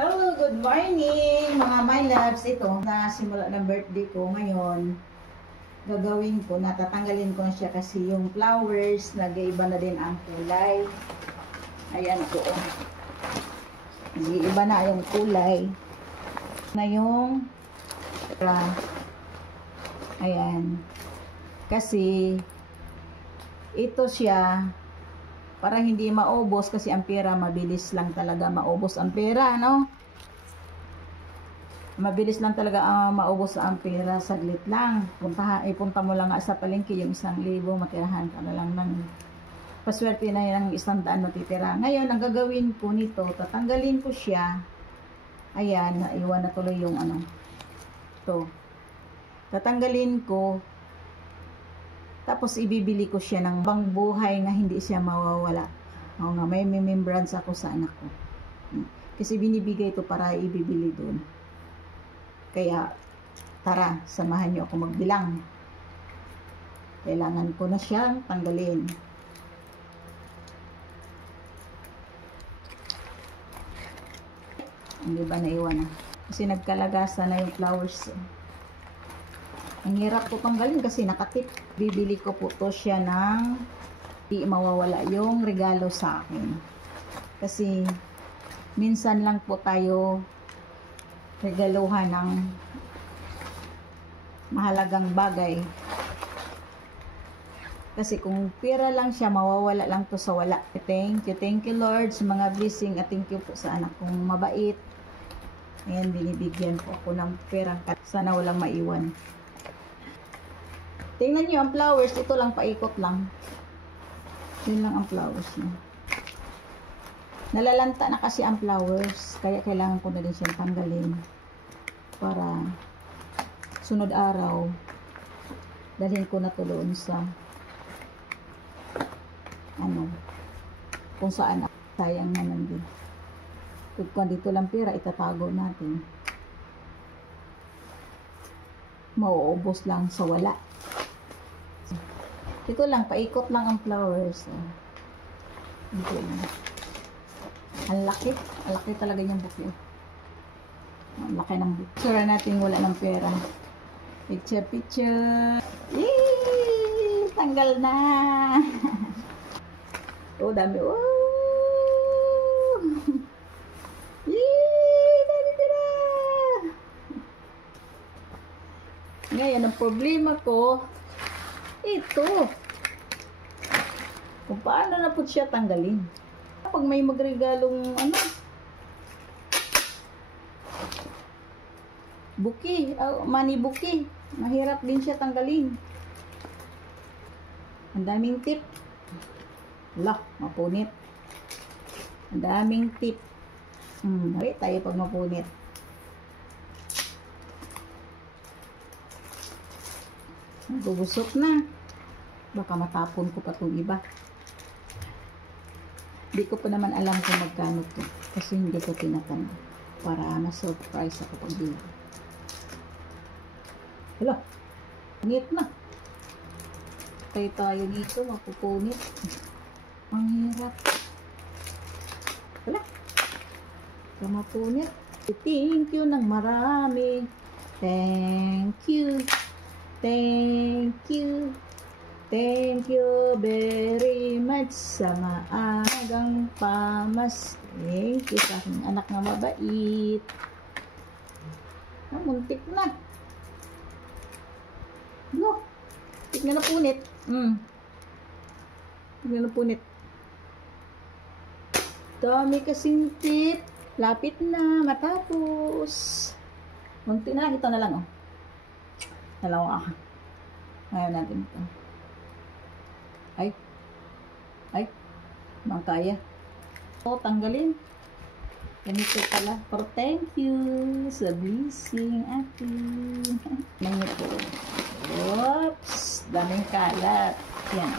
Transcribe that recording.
Hello, good morning mga my loves. Ito, nasimula ng birthday ko ngayon. Gagawin ko, natatanggalin ko siya kasi yung flowers, nag-iiba na din ang kulay. Ayan ko. Nag-iiba na yung kulay. Na yung ayan. Kasi ito siya para hindi maubos kasi ang pera mabilis lang talaga maubos ang pera, no? Mabilis lang talaga maubos ang pera, saglit lang. Ipunta mo lang nga sa palengke yung 1,000, matirahan ka na lang ng paswerte na yung 100 matitira. Ngayon, ang gagawin ko nito, tatanggalin ko siya. Ayan, naiwan na tuloy yung ano. Ito. Tatanggalin ko. Tapos ibibili ko siya ng pangbuhay nga hindi siya mawawala. Oo nga, may remembrance ako sa anak ko. Kasi binibigay ito para ibibili doon. Kaya, tara, samahan niyo ako magbilang. Kailangan ko na siyang tanggalin. Hindi ba naiwan na? Kasi nagkalagasan na yung flowers. Ang hirap po tanggalin kasi nakatip. Bibili ko po to siya ng di mawawala yung regalo sa akin. Kasi minsan lang po tayo regaluhan ng mahalagang bagay. Kasi kung pera lang siya, mawawala lang to sa wala. Thank you Lord sa mga blessing at thank you po sa anak kong mabait. Ayan, binibigyan po ako ng perang sana walang maiwan. Tingnan nyo ang flowers, ito lang, paikot lang. Yun lang ang flowers niya. Nalalanta na kasi ang flowers, kaya kailangan ko na din siyang tanggalin. Para sunod araw, dalhin ko na to doon sa ano, kung saan sayang naman din. Kung dito lang pera, itatago natin. Mauubos lang sa wala. Ito lang, paikot lang ang flowers. Ito lang. Ang laki talaga yung buki. Ang laki ng buki. Sura natin wala ng pera. Picture. Yee! Tanggal na. Oh, dami. Oh! Yee! Dami pera. Ngayon, ang problema ko, ito. Kung paano na po siya tanggalin. Kapag may magregalong ano, buki, money buki, mahirap din siya tanggalin. Ang daming tip. Wala, mapunit. Ang daming tip. Hari tayo pag mapunit. Gugusok na. Baka matapon ko pa itong iba. Hindi ko pa naman alam kung magkano to. Kasi hindi ko tinatanong. Para na-surprise ako pag bili. Hala. Punit na. Tayo dito. Mapupunit. Ang hirap. Hala. Mapunit. Thank you ng marami. Thank you. Thank you. Thank you very much sa maagang pamas. Thank you sa aking anak na mabait. Muntik na. No. Tignan na punit. Tignan na punit. Dami kasing tip. Lapit na. Matapos. Muntik na lang. Ito na lang, oh. Dalawa ka. Ngayon natin ito. Ay, makaya. O, tanggalin. Ganito pala. Pero thank you sa blessing ating. Ngayon po. Oops, daming kalat. Yan.